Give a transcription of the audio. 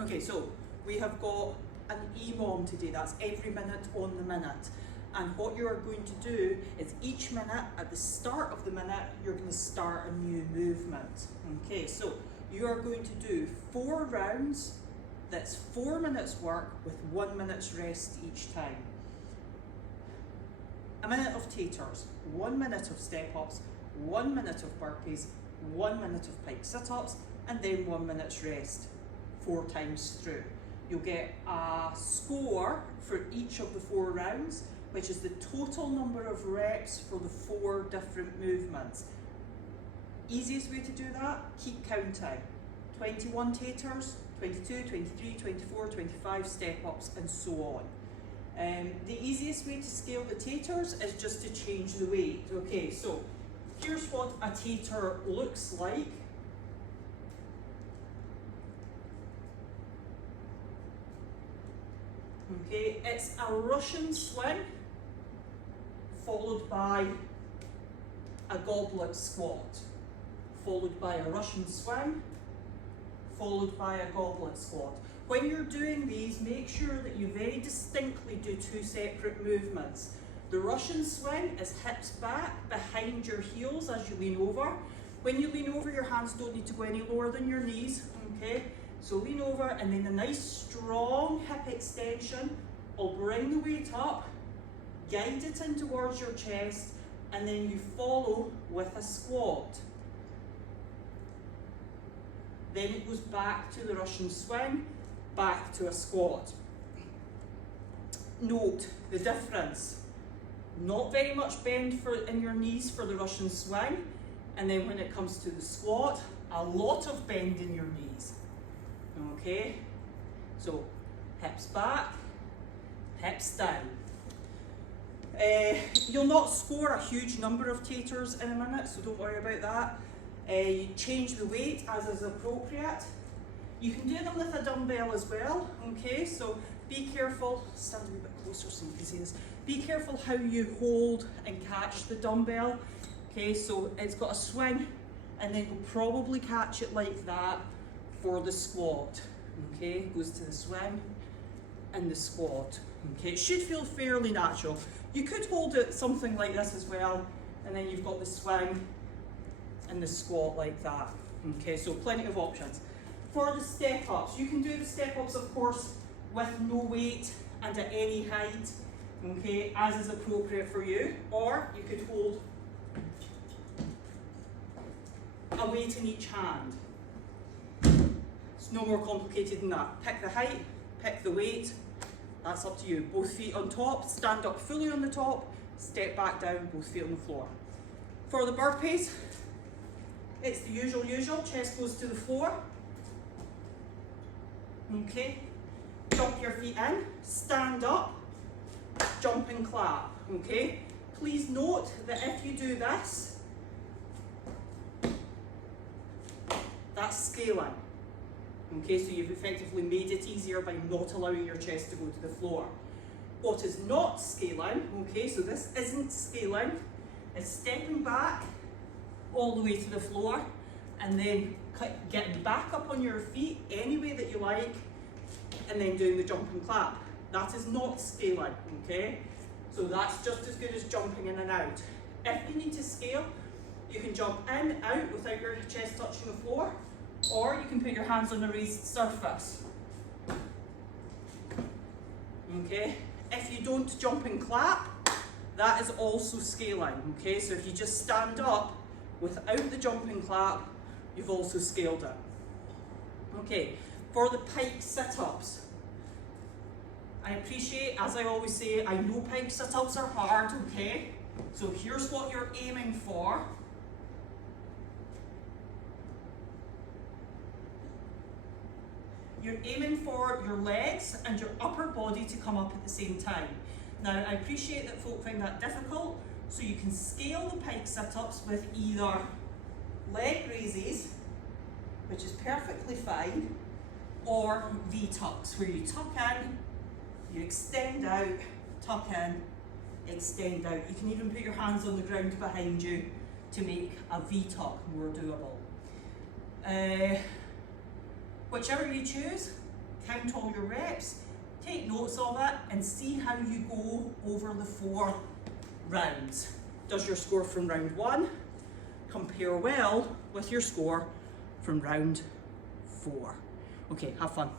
Okay, so we have got an EMOM today, that's every minute on the minute. And what you are going to do is each minute, at the start of the minute, you're going to start a new movement. Okay, so you are going to do 4 rounds, that's 4 minutes work with 1 minute's rest each time. A minute of taters, 1 minute of step-ups, 1 minute of burpees, 1 minute of pike sit-ups, and then 1 minute's rest, 4 times through. You'll get a score for each of the 4 rounds, which is the total number of reps for the 4 different movements. Easiest way to do that, keep counting. 21 taters, 22, 23, 24, 25 step-ups, and so on. The easiest way to scale the taters is just to change the weight. Okay, so here's what a tater looks like. Okay, it's a Russian swing followed by a goblet squat, followed by a Russian swing, followed by a goblet squat. When you're doing these, make sure that you very distinctly do 2 separate movements. The Russian swing is hips back behind your heels as you lean over. When you lean over, your hands don't need to go any lower than your knees, okay? So lean over, and then a nice strong hip extension will bring the weight up, guide it in towards your chest, and then you follow with a squat. Then it goes back to the Russian swing, back to a squat. Note the difference. Not very much bend in your knees for the Russian swing, and then when it comes to the squat, a lot of bend in your knees. Okay, so hips back, hips down. You'll not score a huge number of taters in a minute, so don't worry about that. You change the weight as is appropriate. You can do them with a dumbbell as well, okay? So be careful, stand a wee bit closer so you can see this. Be careful how you hold and catch the dumbbell. Okay, so it's got a swing, and then you'll probably catch it like that for the squat. Okay, goes to the swing and the squat. Okay, it should feel fairly natural. You could hold it something like this as well, and then you've got the swing and the squat like that. Okay, so plenty of options. For the step-ups, you can do the step-ups, of course, with no weight and at any height, okay, as is appropriate for you, or you could hold a weight in each hand. It's no more complicated than that. Pick the height, pick the weight, that's up to you. Both feet on top, stand up fully on the top, step back down, both feet on the floor. For the burpees, it's the usual, chest goes to the floor. Okay, jump your feet in, stand up, jump and clap, okay? Please note that if you do this, that's scaling. Okay, so you've effectively made it easier by not allowing your chest to go to the floor. What is not scaling, okay, so this isn't scaling, is stepping back all the way to the floor, and then getting back up on your feet any way that you like, and then doing the jump and clap. That is not scaling, okay? So that's just as good as jumping in and out. If you need to scale, you can jump in, out without your chest touching the floor, or you can put your hands on a raised surface. Okay? If you don't jump and clap, that is also scaling, okay? So if you just stand up without the jump and clap, you've also scaled it. Okay, for the pike sit-ups, I appreciate, as I always say, I know pike sit-ups are hard, okay? So here's what you're aiming for. You're aiming for your legs and your upper body to come up at the same time. Now, I appreciate that folk find that difficult, so you can scale the pike sit-ups with either leg raises, which is perfectly fine, or V-tucks, where you tuck in, you extend out, tuck in, extend out. You can even put your hands on the ground behind you to make a V-tuck more doable. Whichever you choose, count all your reps, take notes of it, and see how you go over the 4 rounds. Does your score from round 1 compare well with your score from round 4? Okay, have fun.